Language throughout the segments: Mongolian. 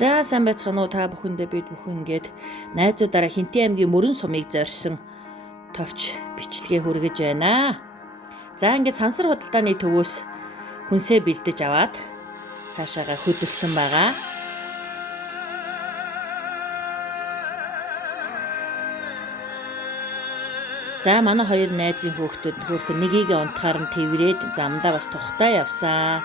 За сайн байцгаана уу та бүхэндээ бид бүхэн ингээд найзуудаараа Хинтээ аймгийн Мөрөн сумыг зорьсон товч бичлэгээ хүргэж байна. За ингээд сансар худалдааны төвөөс хүнсээ бэлдэж аваад цаашаага хөдөлсөн байгаа. За манай хоёр найзын хүүхдүүд хөөрхөн нэгийг унтахаар нь тэврээд замдаа бас тухтай явсан.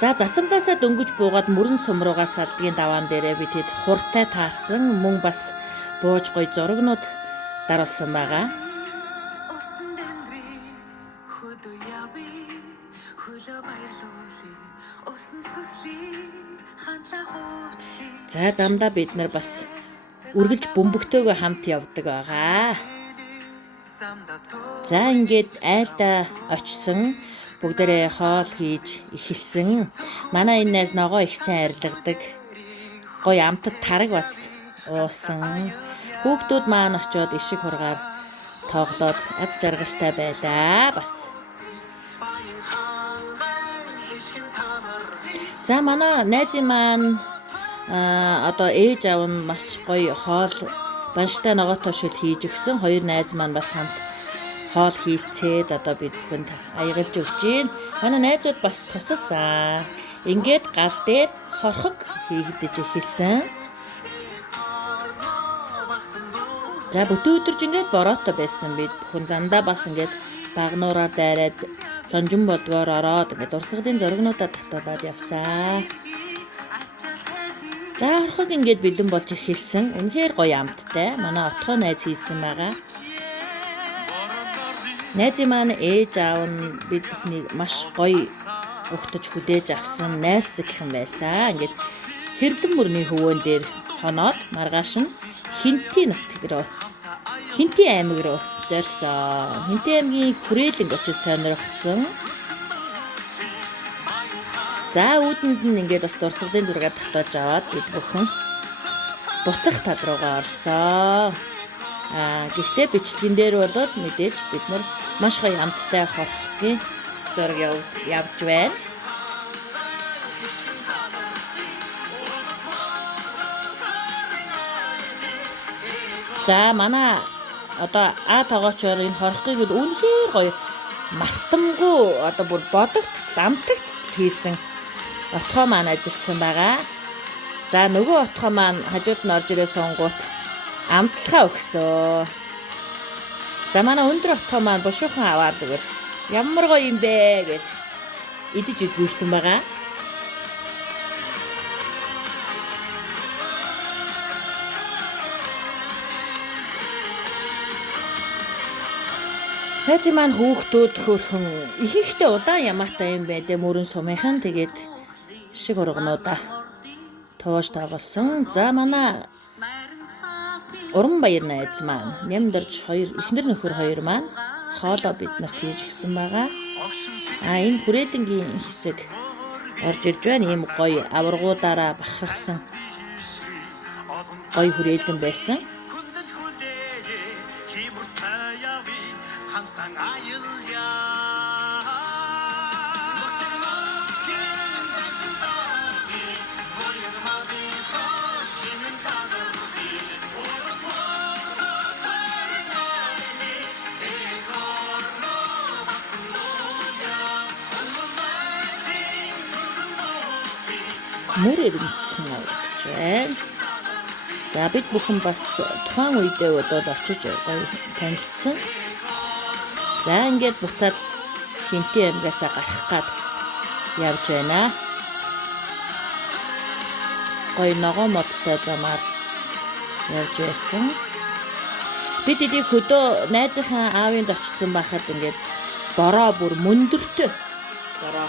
За засамлаасаа дөнгөж буугаад Мөрөн сум руугаа салдгийн даваан дээрээ би тэд хуртай таарсан мөн бас бууж гой зурагнууд даруулсан байгаа. За замдаа бид нар бас үргэлж бөмбөгтөөгөө хамт явдаг байгаа. За ингээд айлдаа очсон бүгдээрээ хоол хийж эхэлсэн. Манай энэ найз ногоо их сайн арилгадаг. Гоё амтад тараг бас уусан. Хүүхдүүд маань очиод ишиг хургаар тоглоод аз жаргалтай байлаа бас. За манай найзын маань одоо ээж аав нь маш гоё хоол банштай ногоотой шил хийж өгсөн. Хоёр найз маань бас хамт хоол хийлцээд одоо бид бүхэнд аягалж өгч байна. Манай найзууд бас тусалсан. Ингээд гал дээр хорхог хийгдэж эхэлсэн. За бүтэн өдөрж ингээд бороотой байсан бид бүхэн зандаа бас ингээд багнуураар дайраад цонжин болдгоор ороод ингээд урсгалын зурагнуудаа татуулаад явсан. За хорхог ингээд бэлэн болж эхэлсэн. Үнэхээр гоё амттай. Манай отгоо найз хийсэн байгаа. Найзын маань ээж аав нь бид бүхнийг маш гоё ухтаж хүлээж авсан найз гэх юм байсан. Ингээд хэрлэн мөрний хөвөн дээр хоноод маргааш нь Хинтээ аймаг руу зорьсон. Хинтээ аймгийн хүрээлэнг очиж сонирхсон. За үүдэнд нь ингээд бас дурсгалын зураг татуулж аваад бид бүхэн буцах тал руугаа орсон. Гэхдээ бичлэгэн дээр бол мэдээж бид нар маш гоё амттай хорхогийн зураг явж байна. За манай одоо тоогоочоор энэ хорхогийг үнэхээр гоё мартамгүй одоо бүр бодогт амтагт хийсэн отгоо маань ажилласан байгаа. За нөгөө отгоо маань хажууд нь орж ирээ сонгуут амтлахаа өгсөө. За манай өндөр отгоо маань бушуухан аваад зүгээр ямар гоё юм бэ гэж идэж үзүүлсэн байгаа. Найзын маань хүүхдүүд хөөрхөн ихэнхдээ удаан ямаатай юм байлээ Мөрөн сумынхан тэгээд шиг ургануудаа тууж тавуулсан. За манай Уранбаяр найз маань нямдэрж эхнэр нөхөр хоёр маань хоолоо биднэрт хийж өгсөн байгаа. Энэ хүрээлэнгийн хэсэг орж ирж байна. Ийм гоё аваргуудаараа бахархсан гоё хүрээлэн байсан. Мөр эрдэнэсэн явж байна. За бид бүхэн бас тухайн үедээ бол очиж гоё танилцсан. За ингээд буцаад Хинтээ аймгаас гарах гад явж байна. Гоё ногоо модтой замаар явж байсан. Бид эдийг хөдөө найзынхаа аавынд очсон байхад ингээд бороо бүр мөндөртэй бороо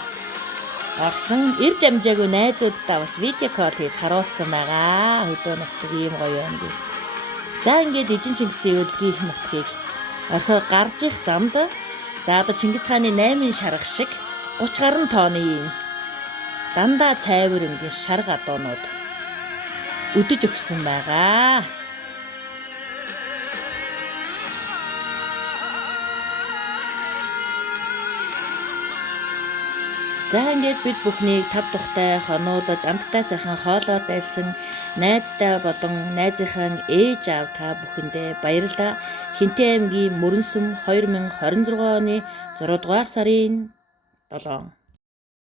орсон. Ирж амжаагүй найзуудтай бас видео кол хийж харуулсан байгаа. Хөдөө нутаг ийм гоё юм би. За ингээд эжин Чингисийн өлгийн нутгийг орхио гарч их замд за одоо Чингис хааны 8 шарга шиг 30 гаруй тонны юм дандаа цайвар ингээд шарга адуунууд өдөж өгсөн байгаа. За ингээд бид бүхнийг тав тухтай хонуулж амттай сайхан хоолоор байлсан найзтай болон найзынхаа ээж аав та бүхэндээ баярлалаа. Хинтээ аймгийн Мөрөнсөм 2026 оны 6 дугаар сарын 7